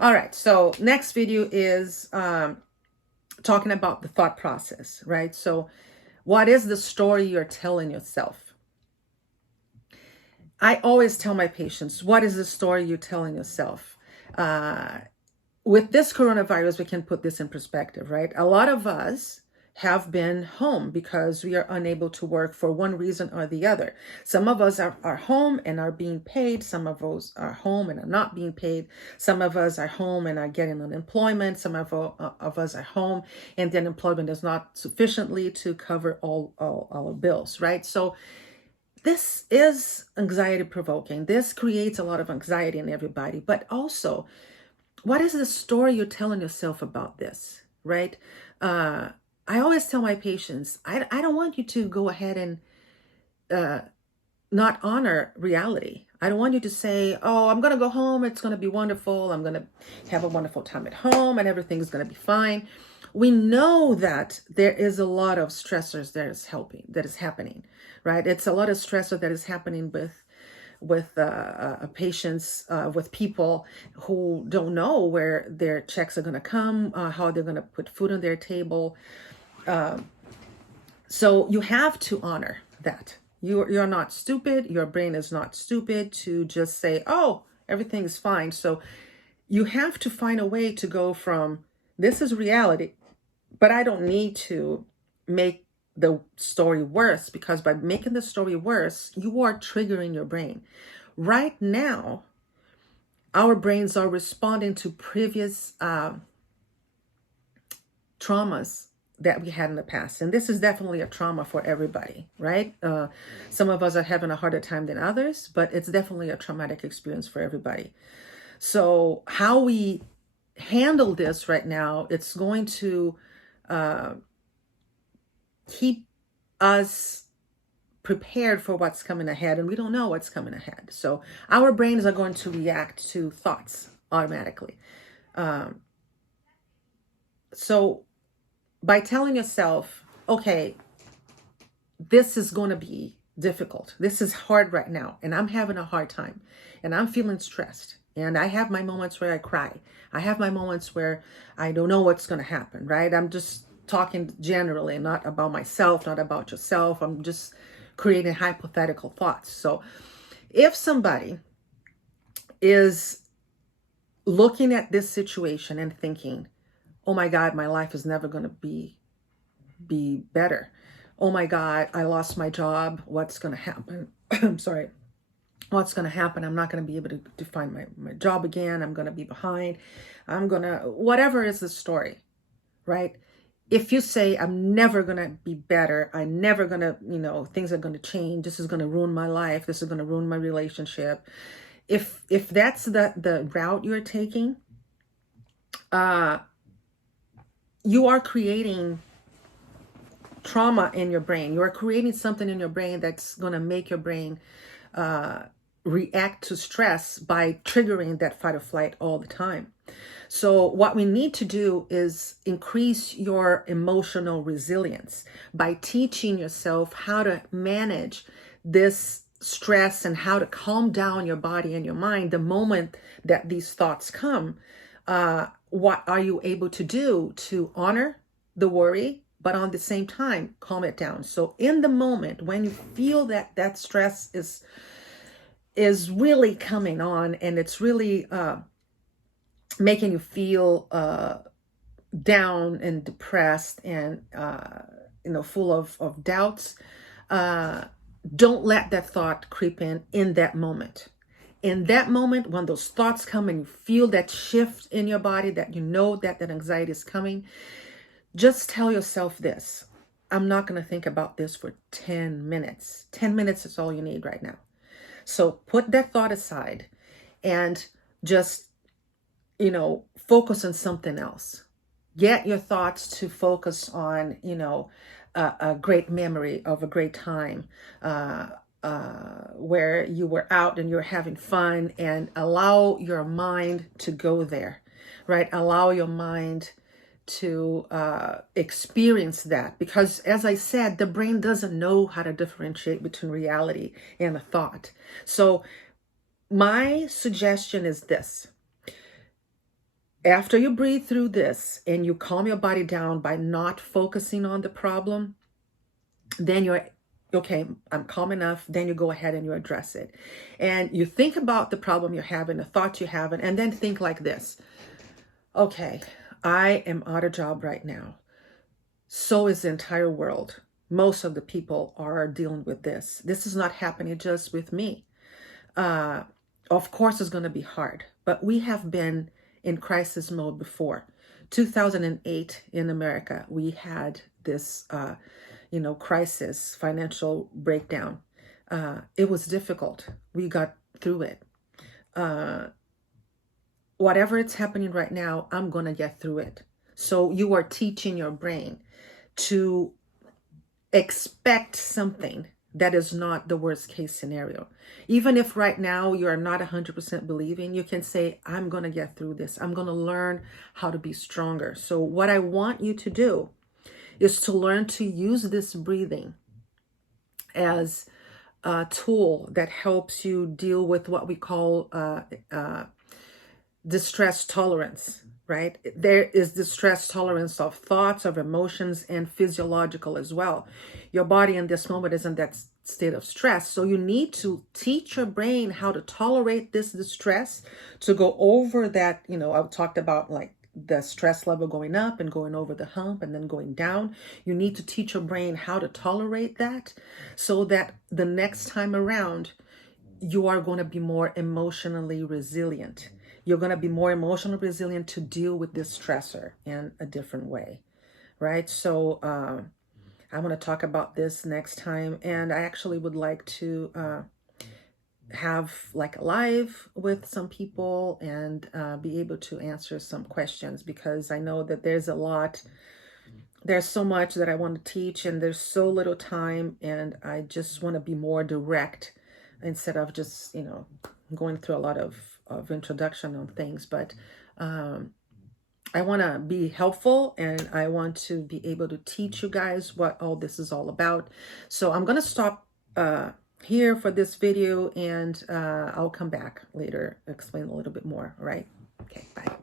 All right. So next video is talking about the thought process, right? So what is the story you're telling yourself? I always tell my patients, what is the story you're telling yourself? Uh, with this coronavirus, we can put this in perspective, right? A lot of us have been home because we are unable to work for one reason or the other. Some of us are home and are being paid. Some of us are home and are not being paid. Some of us are home and are getting unemployment. Some of us are home and the unemployment is not sufficiently to cover all our bills, right? So this is anxiety provoking. This creates a lot of anxiety in everybody, but also what is the story you're telling yourself about this, right? I always tell my patients, I don't want you to go ahead and not honor reality. I don't want you to say, oh, I'm going to go home. It's going to be wonderful. I'm going to have a wonderful time at home and everything's going to be fine. We know that there is a lot of stressors that is happening, right? It's a lot of stressor that is happening with patients, with people who don't know where their checks are going to come, how they're going to put food on their table. So you have to honor that. You're not stupid. Your brain is not stupid to just say, oh, everything is fine. So you have to find a way to go from this is reality, but I don't need to make the story worse, because by making the story worse, you are triggering your brain. Right now, our brains are responding to previous traumas that we had in the past. And this is definitely a trauma for everybody, right? Some of us are having a harder time than others, but it's definitely a traumatic experience for everybody. So how we handle this right now, it's going to keep us prepared for what's coming ahead, and we don't know what's coming ahead. So our brains are going to react to thoughts automatically. So by telling yourself, okay, this is going to be difficult. This is hard right now, and I'm having a hard time, and I'm feeling stressed. And I have my moments where I cry. I have my moments where I don't know what's going to happen, right? I'm just talking generally, not about myself, not about yourself. I'm just creating hypothetical thoughts. So if somebody is looking at this situation and thinking, oh my God, my life is never going to be better. Oh my God, I lost my job. What's going to happen? I'm sorry. What's going to happen? I'm not going to be able to find my job again. I'm going to be behind. Whatever is the story, right? If you say, I'm never going to be better, I'm never going to, things are going to change. This is going to ruin my life. This is going to ruin my relationship. If that's the route you're taking, you are creating trauma in your brain. You are creating something in your brain that's going to make your brain react to stress by triggering that fight or flight all the time. So what we need to do is increase your emotional resilience by teaching yourself how to manage this stress and how to calm down your body and your mind the moment that these thoughts come. What are you able to do to honor the worry, but on the same time, calm it down? So in the moment when you feel that stress is really coming on and it's really making you feel down and depressed and full of doubts, don't let that thought creep in that moment. In that moment, when those thoughts come and you feel that shift in your body, that you know that anxiety is coming, just tell yourself this: I'm not going to think about this for 10 minutes. 10 minutes is all you need right now. So put that thought aside and just focus on something else. Get your thoughts to focus on, a great memory of a great time where you were out and you're having fun, and allow your mind to go there, right? Allow your mind to experience that, because as I said, the brain doesn't know how to differentiate between reality and a thought. So my suggestion is this: After you breathe through this and you calm your body down by not focusing on the problem, then you're okay, I'm calm enough. Then you go ahead and you address it. And you think about the problem you're having, the thought you're having, and then think like this. Okay, I am out of job right now. So is the entire world. Most of the people are dealing with this. This is not happening just with me. Of course, it's going to be hard, but we have been in crisis mode before. 2008 in America, we had this, crisis, financial breakdown. It was difficult. We got through it. Whatever it's happening right now, I'm going to get through it. So you are teaching your brain to expect something that is not the worst case scenario. Even if right now you are not 100% believing, you can say, I'm going to get through this. I'm going to learn how to be stronger. So what I want you to do is to learn to use this breathing as a tool that helps you deal with what we call distress tolerance, right? There is distress tolerance of thoughts, of emotions, and physiological as well. Your body in this moment is in that state of stress. So you need to teach your brain how to tolerate this distress, to go over that, I've talked about like the stress level going up and going over the hump and then going down. You need to teach your brain how to tolerate that so that the next time around, you are going to be more emotionally resilient. You're going to be more emotionally resilient to deal with this stressor in a different way, right? So I want to talk about this next time. And I actually would like to have like a live with some people and be able to answer some questions, because I know that there's so much that I want to teach and there's so little time, and I just want to be more direct instead of just, going through a lot of introduction on things. But I want to be helpful, and I want to be able to teach you guys what all this is all about. So I'm going to stop here for this video, and I'll come back later, explain a little bit more. All right. Okay, bye.